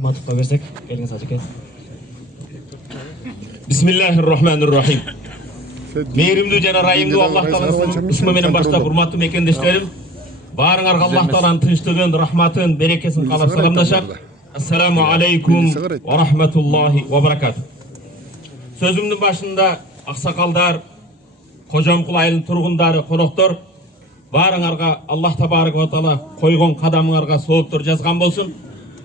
Матыққа берсек, келіңіз Ажеке. Бисмиллахир-рахманир-рахим. Мейірімді және райымды Аллах Тағаланың исміменен баштап, урматтуу мекендештерим, барыңарға Аллах Тағаланың тынчтыгын, рахматын, берекесін қалап саламдашат. Ассаламу алейкум ва рахматуллахи ва баракату. Сөзімнің башында ақсақалдар, Қожамқұл айылының тұрғындары, қонақтар, барыңарға Аллах Табарак ва Таала қойған қадамыңарға сауаптар жазған болсын.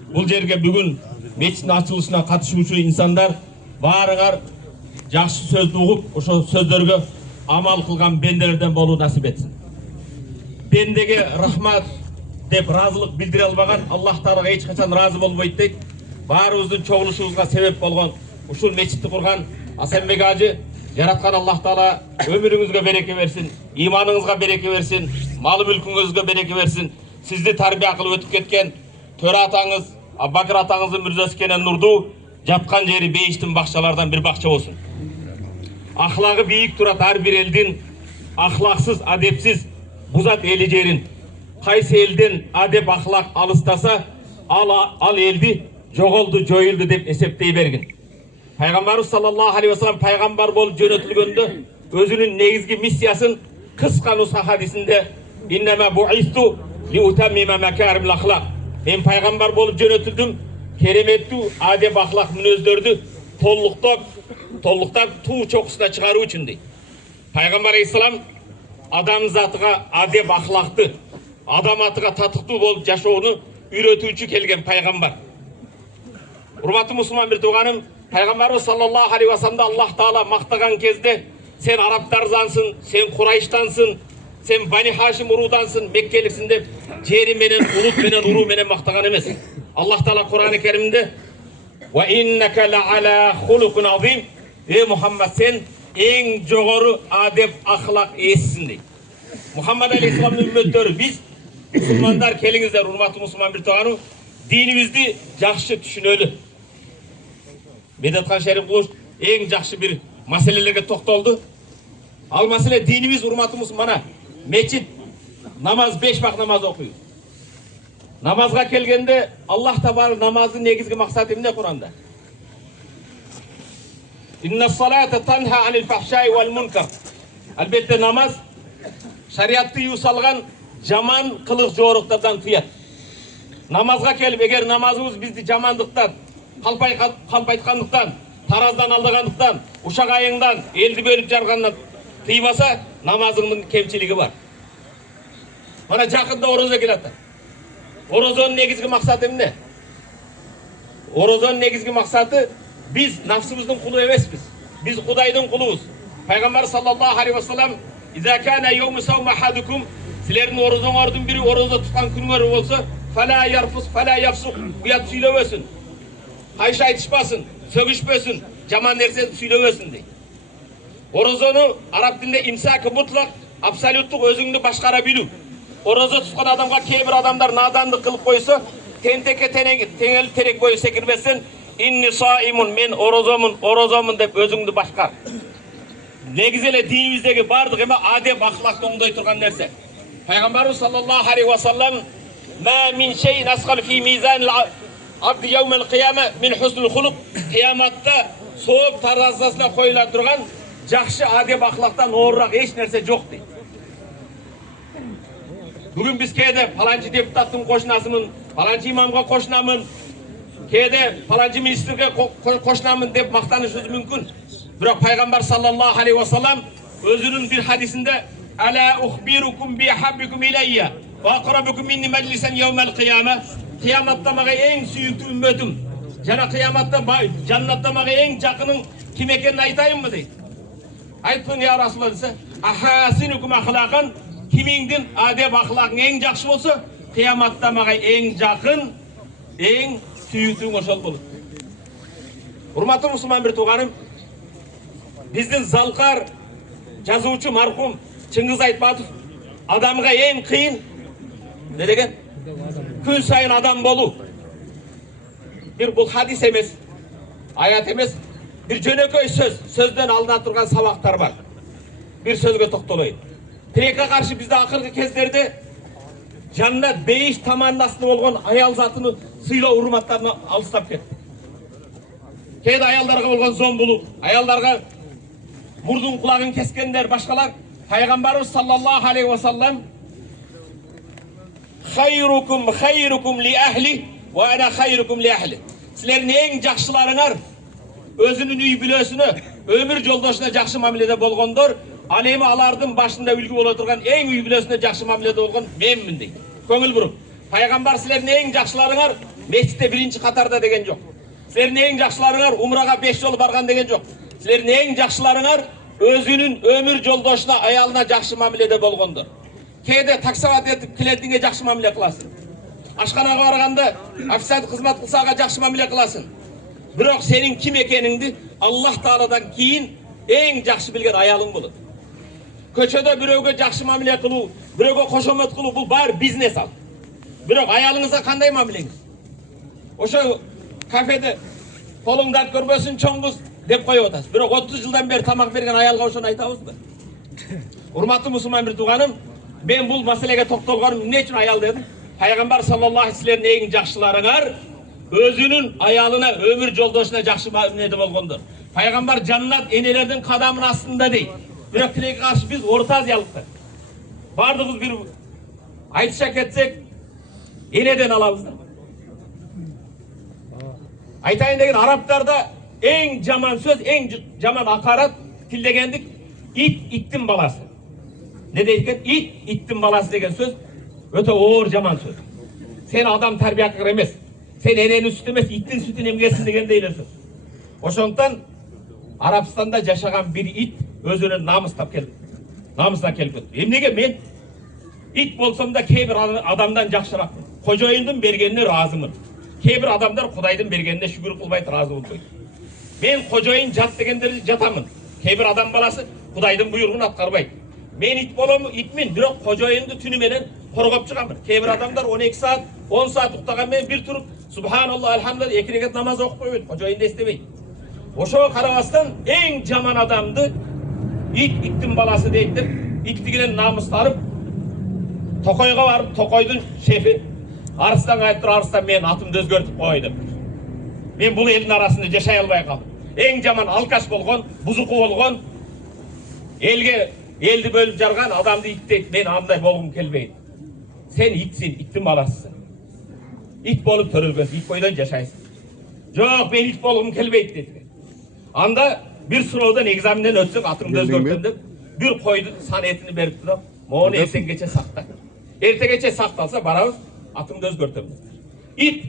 Бұл жерге бүгін мечіттің ашылышына қатысушы инсандар барыңар жақсы сөзді ұғып, ошо сөздерге амал қылған бенделерден болу насип етсін. Бендеге рахмат деп разылық білдіре албаған Аллах Тағалаға ешқашан разы болбойт дейт. Барыбыздың чогулушубузга себеп болгон ушул мечитти курган Асанбек ажы, жараткан Аллах Тағала өмүрүңүзгө береке берсин, иманыңызга береке берсин, малы мүлкүңүзгө береке берсин. Сизди тарбия кылып өтүп кеткен төрө атаңыз, Аббакыр атаңыздын мүрзөсү кенен Нурду жаткан жери бейиштин бакчалардан бир бакча болсун. Ахлагы бийик турат ар бир элдин, ахлаксыз, адепсиз бузат эли жерин. Кайсы элден адеп ахлак алыстаса, ал элди жоголду, жоюлду деп эсептей бергин. Пайгамбарыбыз саллаллаху алейхи ва саллям пайгамбар болуп жөнөтүлгөндө өзүнүн негизги миссиясын кыска нусха хадисинде иннама буисту ли утаммима макаримл ахлак. Мен пайгамбар болуп жөнөтүлдүм, кереметтүү адеп ахлак мүнөздөрдү толуктап туу чокусуна чыгаруу үчүн дейт. Пайгамбар алейхиссалам адам затыга адеп ахлакты, адам атыга татыктуу болуп жашоону үйрөтүүчү келген пайгамбар. Урматтуу мусулман бир тууганым, пайгамбарыбыз саллаллаху алейхи ва салламды Аллах Таала мактаган кезде сен араптардансың, сен Курайштансың, сен Бани Хашим урудансың, Меккеликсиң деп жери менен, улут менен, уруу менен мактаган эмес. Аллах Таала Кур'ан-ы Керимде "Ва иннака ла ала хулукун азим", Мухаммад сен эң жогору адеп ахлак ээсисиң дейт. Мухаммад алейхиссаламдын үммөттөрү биз мусулмандар келиңиздер, урматтуу мусулман бир тууганым, динибизди жакшы түшүнөлү. Медетхан Шериф Кулуш эң жакшы бир маселелерге токтолду. Ал маселе динибиз, урматтуу мусулман, мечит, намаз, 5 вакыт намаз окуйбуз. Намазга келгенде Аллах Табарак намаздын негизги максаты эмне Кур'анда? Инна-салата танха анил фахшай вал мункар. Албетте намаз шариатты юу салган жаман кылык жоруктардан тыят. Намазга келип, эгер намазыбыз бизди жамандыктан, калпайткандыктан, тараздан алдагандыктан, ушак айыңдан, элди бөлүп жаргандан тыйбаса, намазыңдын кемчилиги бар. Мана жакында орозо келатат. Орозонун негизги максаты эмне? Орозонун негизги максаты биз нафсыбыздын кулу эмеспиз. Биз Кудайдын кулубуз. Пайгамбар саллаллаху алейхи ва саллям "Иза кана йоуму савма хадукум", силердин орозоңордун бири орозо туткан күнүңөр болсо, "Фала ярфус, фала яфсук", уят сүйлөбөсүн. Кайшы айтышпасын, сөгүшпөсүн, жаман нерсени сүйлөбөсүн дейт. Орозону араб тилинде имсак мутлак, абсолюттук өзүңдү башкара билүү. Орозо туткан адамга кээ бир адамдар надандык кылып койсо, тентекке теңел терек бою секирбестен, "Инни саимун", мен орозомун деп өзүңдү башкар. Негизи эле динибиздеги бардык эме адеп ахлакты оңдой турган нерсе. Пайгамбарыбыз саллаллаху алейхи ва саллям "Ма мин шейин асқал фи мизанил абди яумал қияма мин хуснул хулук", кыяматта сооп таразасына коюла турган жакшы адеп ахлактан оорураак эч нерсе жок дейт. Бүгүн биз кээде паланчы депутаттын кошунасымын, паланчы имамга кошунамын, кээде паланчы министрге кошунамын деп мактанышыбыз мүмкүн. Бирок пайгамбар саллаллаху алейхи ва саллям өзүнүн бир хадисинде "Ала ухбирукум би хаббикум илайя ва aqrabukum minni majlisan yawmal qiyama", кыяматта мага эң сүйүктүү үммөтүм жана кыяматта жаннатта мага эң жакының ким экенин айтайынбы дейт. Айтпын я Расулалла десе, "Ахасинукум ахлакан", кимиңдин адеп ахлагың эң жакшы болсо, кыяматта мага эң жакын, эң сүйүктүүң ошол болот. Урматтуу мусулман бир тууганым, биздин залкар жазуучу мархум Чыңгыз Айтбатов адамга эң кыйын не деген? Күн сайын адам болуу. Бир бул хадис эмес, аят эмес, бир жөнөкөй сөздөн алына турган сабактар бар. Бир сөзгө токтолоюн. Тилекке каршы бизде акыркы кездерде жаннат бейиш тамандасты болгон аял затыны сыйлау урматтарын алыстап кетті. Кейде аялдарға болған зомбулук, аялдарға мурдун кулагын кескендер, башкалар. Пайгамбарыбыз саллаллаху алейхи ва саллам хайрукум ли ахли ва ана хайрукум ли ахли. Силердин эң жакшыларыңар өзүнүн үй бүлөсүнө, өмүр жолдошуна жакшы мамиледе болгондор, ал эми алардын башында үлгү боло турган эң үй бүлөсүнө жакшы мамиледе болгон менмин дейт. Көңүл буруп. Пайгамбар силердин эң жакшыларыңар мечитте биринчи катарда деген жок. Силердин эң жакшыларыңар умрага 5 жолу барган деген жок. Силердин эң жакшыларыңар өзүнүн өмүр жолдошуна, аялына жакшы мамиледе болгондор. Кээде таксоват этип келетинге жакшы мамиле кыласың. Ашканага барганда официант кызмат кылса ага жакшы мамиле кыласың. Бирок сенин ким экениңди Аллах Тааладан кийин эң жакшы билген аялың болот. Көчөдө бирөөгө жакшы мамиле кылуу, бирөөгө кошомот кылуу бул баары бизнес ал. Бирок аялыңызга кандай мамилеңиз? Ошо кафеде колуңдан көрбөсүн чоң кыз деп коюп атасыз. Бирок 30 жылдан бери тамак берген аялга ошону айтабызбы? Урматтуу мусулман бир тууганым, мен бул маселеге токтолгонум эмне үчүн аял дедим? Пайгамбар саллаллаху алейхи силердин эң жакшыларыңар өзүнүн аялына, өмүр жолдошуна жакшы мамиледе болгондор. Пайгамбар жаннат энелердин кадамынын астында дейт. Бирок тилекке каршы биз Орто Азиялыктар бардыгыбыз бир айтыша кетсек энеден алабыз да. Айтайын деген арабтарда эң жаман сөз, эң жаман акарат тилдегендик иттин баласы. Не дейт экен? Иттин баласы деген сөз өтө оор жаман сөз. Сен адам тарбия кылгыр эмес. Сен эненин сүтү эмес, иттин сүтүн эмгесин дегендей эле сөз. Ошондуктан Арабстанда жашаган бир ит өзүнүн намыстап келип, намысына келип кетти. Эмнеге мен ит болсом да кээ бир адамдан жакшыракмын. Кожоюндун бергенине ыраазымын. Кээ бир адамдар Кудайдын бергенине шүгүр кылбайт, ыраазы болбойт. Мен кожоюн жат дегендерди жатамын. Кээ бир адам баласы Кудайдын буйругун аткарбайт. Мен ит болом, итмин, бирок кожоюнду түнү менен коргоп чыгамын. Кээ бир адамдар 12 саат, 10 саат уктаган менен бир туруп субханалла, альхамдулилlah, 2 рекат намаз окуп койбойт, кожоюнду эстебейт. Ошого карабастан эң жаман адамды иттин баласы дейт деп, иттигинен намыстарып, Токойго барып, Токойдун шефи Арыстанга айтып, Арыстан мен атымды өзгөртүп кой деп. Мен бул элдин арасында жашай албай калдым. Эң жаман алкаш болгон, бузуку болгон, элди бөлүп жарган адамды ит дейт. Мен андай болгум келбейт. Сен итсин, иттин баласысың. Ит болуп төрөлгөнсүң, ит бойдон жашайсың. Жок, мен ит болгум келбейт дейт. Анда бир суроодон экзаменден өтсөң атыңды өзгөртөм деп, бир койдун сан этини берип туруп, мону эртеңгече сакта. Эртегече сакталса барабыз, атыңды өзгөртөм. Ит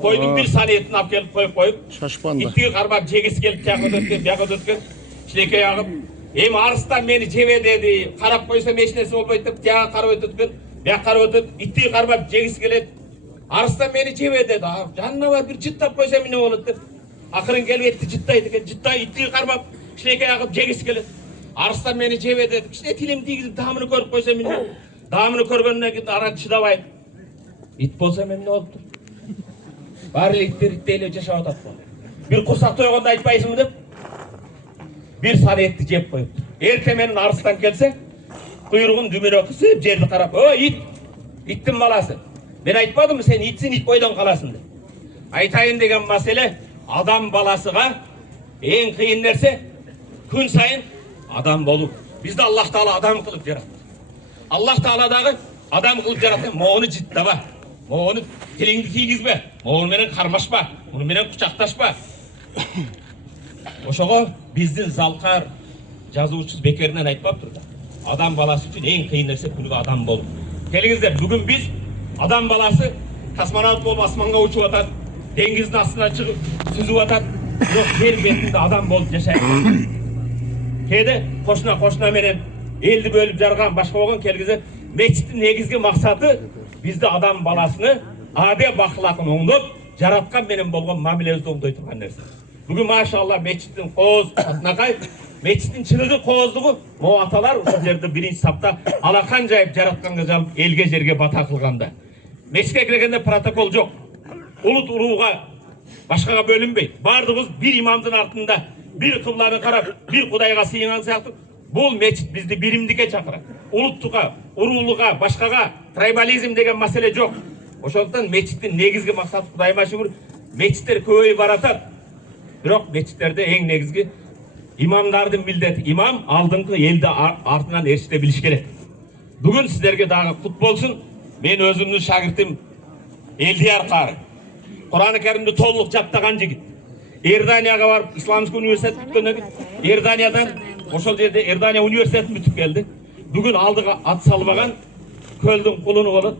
койдун бир сан этин алып келип коюп, шашпанда. Иттиги кармап жегиси келип жакка өткөн, бияка өткөн, кичинекей агып, эми Арыстан мени жебе деди, карап койсом эч нерсе болбойт деп, жага карап өткөн, бияка карап өтөт, иттиги кармап жегиси келет. Арыстан мени жебе деди, жанына бар бир жыттап койсом эмне болот деп. Акырын келип этти жыттайт экен, жыттай иттиги кармап, кичинекей агып жегиси келет. Арыстан мени жебе деди, кичине тилим тийгизип даамыны көрүп койсом эмне? Даамыны көргөндөн кийин аран чыдабай. Ит болсо эмне болуптур? Баары иттер иттей эле жашап атат го. Бир курсак тойгондо айтпайсыңбы деп? Бир сан этти жеп коюптур. Эртең менен Арыстан келсе, куйругун дүмүрө кысып, жерди карап, "О, ит! Иттин баласы. Мен айтпадымбы сен итсин, ит бойдон каласың" деп. Айтайын деген маселе адам баласыга эң кыйын нерсе күн сайын адам болуу. Бизди Аллах Таала адам кылып жаратты. Аллах Таала дагы адам кылып жаратты. Моуну жыттаба. Моуну тилиңди тийгизбе. Моуну менен кармашпа. Муну менен кучакташпа. Ошого биздин залкар жазуучубуз бекеринен айтпаптыр да. Адам баласы үчүн эң кыйын нерсе күнүгө адам болуу. Келиңиздер, бүгүн биз адам баласы космонавт болуп асманга учуп атат, деңиздин астына чыгып сүзүп атат. Бирок жер бетинде адам болуп жашайт. Кээде кошуна менен элди бөлүп жарган, башка болгон келгизе мечиттин негизги максаты бизди адам баласыны адеп акылакын оңдоп, жараткан менен болгон мамилебизди оңдой турган нерсе. Бүгүн машалла мечиттин кооз атнакай, мечиттин чыныгы кооздугу могу аталар ушул жерде биринчи сапта алакан жайып жаратканга жалып элге жерге бата кылганда. Мечитке киргенде протокол жок. Улут урууга башкага бөлүнбөйт. Бардыгыбыз бир имамдын артында, бир кыбланы карап, бир Кудайга сыйынган сыяктуу. Бул мечит бизди биримдикке чакырат. Улуттукка, уруулукка, башкага трайбализм деген маселе жок. Ошондуктан мечиттин негизги максаты Кудайыма шүгүр, мечиттер көбөйүп баратат. Бирок мечиттерде эң негизги имамдардын милдети. Имам алдыңкы элди артынан ээрчите билиш керек. Бүгүн сиздерге дагы кут болсун. Мен өзүмдүн шагиртим Элдияр Кары. Кур'ан-ы Каримди толук жаттаган жигит. Эрданияга барып Исламский университет бүткөндөн кийин Эрданиядан ошол жерде Эрдания университетин бүтүп келди. Бүгүн алдыга ат салбаган көлдүн кулуну болот.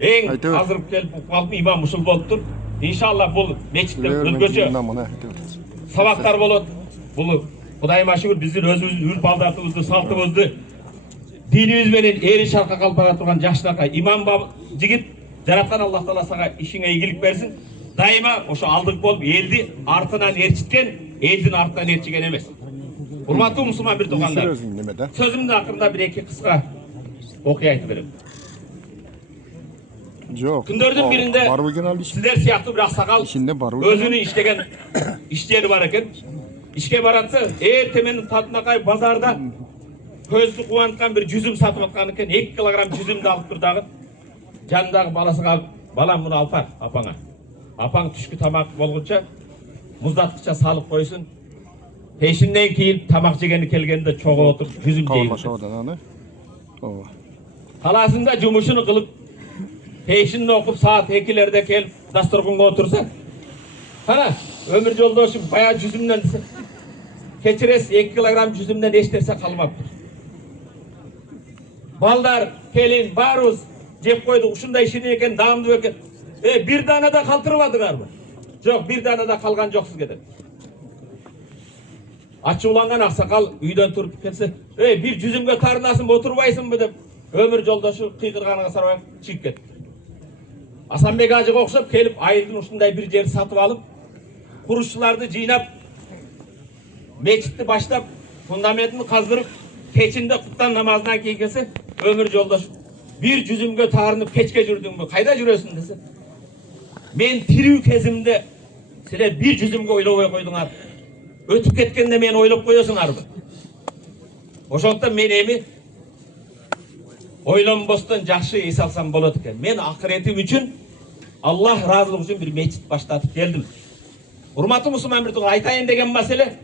Эң азыр келип калып имам ушул болуптур. Иншалла бул мечитте өзгөчө сабактар болот. Бул Кудайыма шүгүр биздин өзүбүздүн үрп адатыбызды, салтыбызды, динибиз менен эри шаркка калып бара турган жаштарга имам жигит жараткан Аллах Таала сага ишиңе ийгилик берсин. Дайыма ошо алдык болуп элди артынан ээрчиткен, элдин артынан ээрчиген эмес. Урматтуу мусулман бир туугандар. Сөзүмдүн акырында бир эки кыска окуя айтып берем. Жок. Күндөрдүн биринде сиздер сыяктуу бир аксакал өзүнүн иштеген иш жери бар экен. Ишке баратса, эртеменин татынакай базарда көздү кубанткан бир жүзүм сатып аткан экен. 2 килограмм жүзүмдү алып тур дагы. Жанындагы баласыга балам муну алып бар апаңа. Апаң түшкү тамак болгонча муздаткыча салып койсун. Пешинден кийин тамак жегени келгенде чогуу отуруп жүзүм жейбиз. Каласында жумушуну кылып пешинде окуп саат 2-лерде келип дасторконго отурса, кана өмүр жолдошум бая жүзүмдөн кечиресиз 2 килограмм жүзүмдөн эч нерсе калмаптыр. Балдар, келин, баарыбыз жеп койдук, ушундай ширин экен, даамдуу экен. Бир дана да калтырбадыңарбы? Жок, бир дана да калган жок сизге деп. Ачууланган аксакал үйдөн туруп келсе, бир жүзүмгө тарынасың, отурбайсыңбы деп өмүр жолдошу кыйкырганга сарабан чыгып кетти. Асанбек ажыга окшоп келип айылдын ушундай бир жерди сатып алып, курушчуларды жыйнап, мечитти баштап, фундаментин каздырып, кечинде куттан намазынан кийин келсе, өмүр жолдош бир жүзүмгө таарынып кечке жүрдүңбү, кайда жүрөсүң десе, мен тирүү кезимде силер бир жүзүмгө ойлобой койдуңар. Өтүп кеткенде мени ойлоп коесуңарбы? Ошондуктан мен эми ойлонбостон жакшы эс алсам болот экен. Мен акыретим үчүн, Аллах ыраазылыгы үчүн бир мечит баштатып келдим. Урматтуу мусулман бир айтайын деген маселе,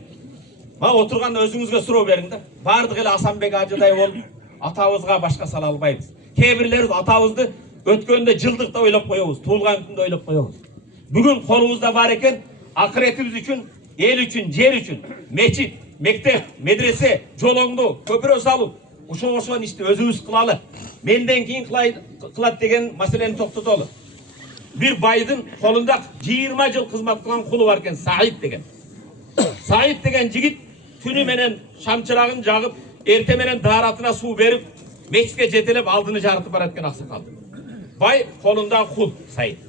мага отурганда өзүңүзгө суроо бериң да. Бардык эле Асанбек ажыдай болуп, атабызга башка сала албайбыз. Кээ бирлерибиз атабызды өткөндө жылдыкта ойлоп коебуз, туулган күндө ойлоп коебуз. Бүгүн колубузда бар экен, акыретибиз үчүн, эл үчүн, жер үчүн, мечит, мектеп, медресе, жолоңду, көпүрө салуу, ошол ишти өзүбүз кылалы. Менден кийин кылат деген маселени токтотолу. Бир байдын колунда 20 жыл кызмат кылган кулу бар экен, Саид деген. Саид деген жигит түнү менен шамчырагын жагып, эрте менен дааратына суу берип, мечитке жетелеп алдыны жарытып барат экен аксакал. Бай колунда кул Саид.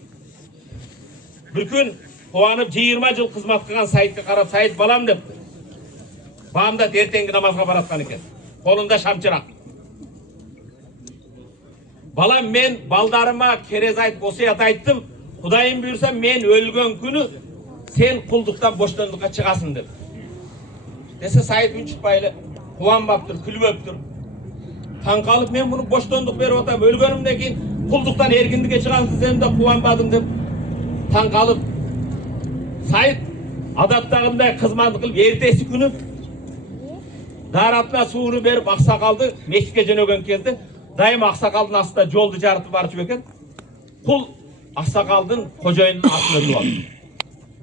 Бир күн кубанып 20 жыл кызмат кылган Саидке карап, Саид балам депти. Баамдат эртеңки намазга бараткан экен. Колунда шамчырак. Балам, мен балдарыма керез айтып, осуят айттым. Кудайым буйрса, мен өлгөн күнү сен кулдуктан боштондукка чыгасың деп. Десе Саид үнчүкпай эле, кубанбаптыр, күлбөптүр. Таң калып, мен муну боштондук берип атам, өлгөнүмдөн кийин кулдуктан эркиндикке чыгасың десем да кубанбадым деп. Таң калып, Саид адаттагындай кызмат кылып, эртеси күнү дааратына сууну берип аксакалды мечитке жөнөгөн кезде дайым аксакалдын астында жолду жарытып барчу экен. Кул аксакалдын кожоюнун атын өтүп алды.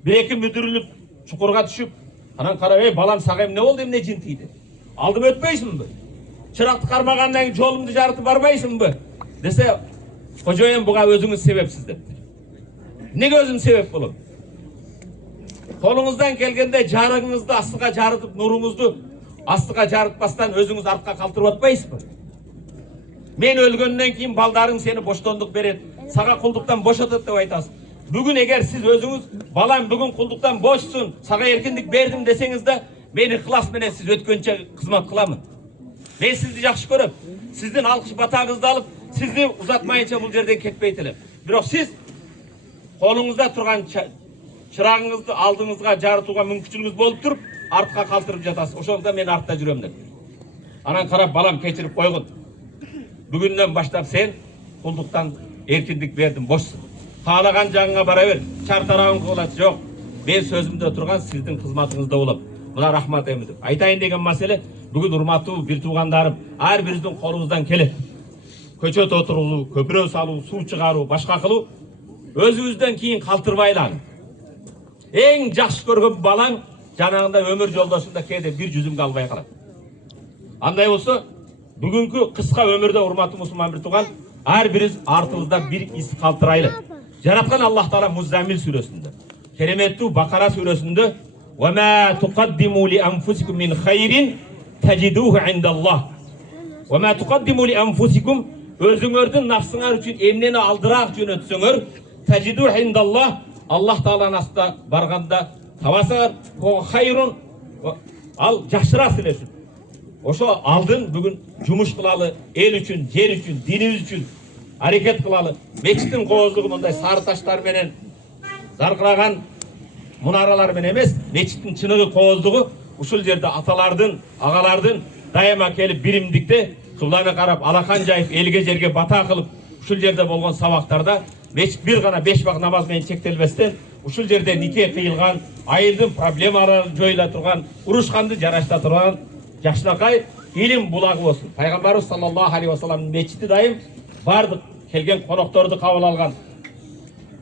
Бир-эки мүдүрүлүп чукурга түшүп, анан карап, балам, сага эмне болду, эмне жин тийди? Алдым өтпөйсүңбү? Чыракты кармагандан кийин жолумду жарытып барбайсыңбы? Десе, кожоюн буга өзүңүз себепсиз депти. Эмнеге өзүм себеп болом? Колуңуздан келгенде жарыгыңызды астыга жарытып, нуруңузду астыга жарытпастан өзүңүз артка калтырып атпайсызбы? Мен өлгөндөн кийин балдарың сени боштондук берет, сага кулдуктан бошотот деп айтасың. Бүгүн эгер сиз өзүңүз, балам бүгүн кулдуктан бошсун, сага эркиндик бердим десеңиз да, мен ыхлас менен сиз өткөнчө кызмат кыламын. Мен сизди жакшы көрөм. Сиздин алкыш батаңызды алып, сизди узатмайынча бул жерден кетпейт элем. Бирок сиз колуңузда турган чырагыңызды алдыңызга жарытууга мүмкүнчүлүгүңүз болуп туруп, артка калтырып жатасыз. Ошондо мен артта жүрөм деп. Анан карап, балам, кечирип койгун. Бүгүндөн баштап сен кулдуктан эркиндик бердим, бошсун. Каалаган жагыңа бара бер, чартарабың кылат жок. Мен сөзүмдө турган сиздин кызматыңызда болом. Мына рахмат эмди. Айтайын деген маселе бүгүн урматтуу бир туугандарым, ар бириңиздин колуңуздан келет. Көчөт отуруу, көпүрө салуу, суу чыгаруу, башка кылуу өзүбүздөн кийин калтырбайлы. Эң жакшы көргөн балаң жанагында өмүр жолдошунда кээде бир жүзүмгө албай калат. Андай болсо, бүгүнкү кыска өмүрдө урматтуу мусулман бир тууган, ар бирибиз артыбыздан бир ис калтырайлы. Жараткан Аллах Таала Муззамил сүрөсүндө, кереметтүү Бакара сүрөсүндө "Ва ма туқаддиму ли анфусикум мин хайрин тажидуху индаллах". "Ва ма туқаддиму ли анфусикум" өзүңөрдүн нафсыңар үчүн эмнени алдыраак жөнөтсөңөр, тажидуху индаллах, Аллах Тааланын астына барганда табасыңар, хайрун, ал жакшыраак силер үчүн. Ошо алдын бүгүн жумуш кылалы, эл үчүн, жер үчүн, динибиз үчүн аракет кылалы. Мечиттин кооздугу мындай сары таштар менен заркыраган мунаралар менен эмес, мечиттин чыныгы кооздугу ушул жерде аталардын, агалардын дайыма келип биримдикте кыбланы карап, алақан жайып, элге жерге бата кылып, ушул жерде болгон сабактарда мечит бир гана 5 вак намаз менен чектелбестен, ушул жерде нике кыйылган, айылдын проблемалары жоюла турган, урушканды жарашта турган жакшынакай илим булагы болсун. Пайгамбарыбыз саллаллаху алейхи вассаламдын мечити дайым бардык келген конокторду кабыл алган,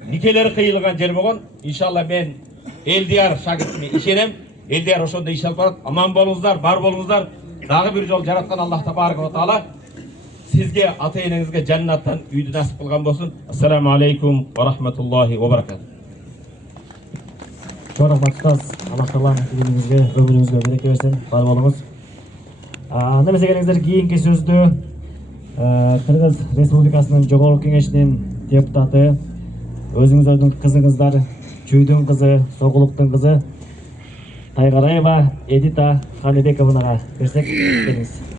никелери кыйылган жер болгон. Иншалла мен Элдияр шагиртиме ишенем. Элдияр ошондо иш алып барат. Аман болуңуздар, бар болуңуздар. Дагы бир жол жараткан Аллах табарак ва таала сизге, ата-энеңизге жаннаттан үйдү насип кылган болсун. Ассаламу алейкум ва рахматуллахи ва баракатух. Çok rahmat ustaz. Allah Taala ilmingizge, ömrüngizge bereke versin. Var bolunuz. Немесе келиңиздер кийинки сөздү Кыргыз Республикасынын Жогорку Кеңешинин депутаты, өзүңүздөрдүн кызыңыздар, Чүйдүн кызы, Сокулуктун кызы Тайгараева Эдита Халибековнага берсек, келиңиз.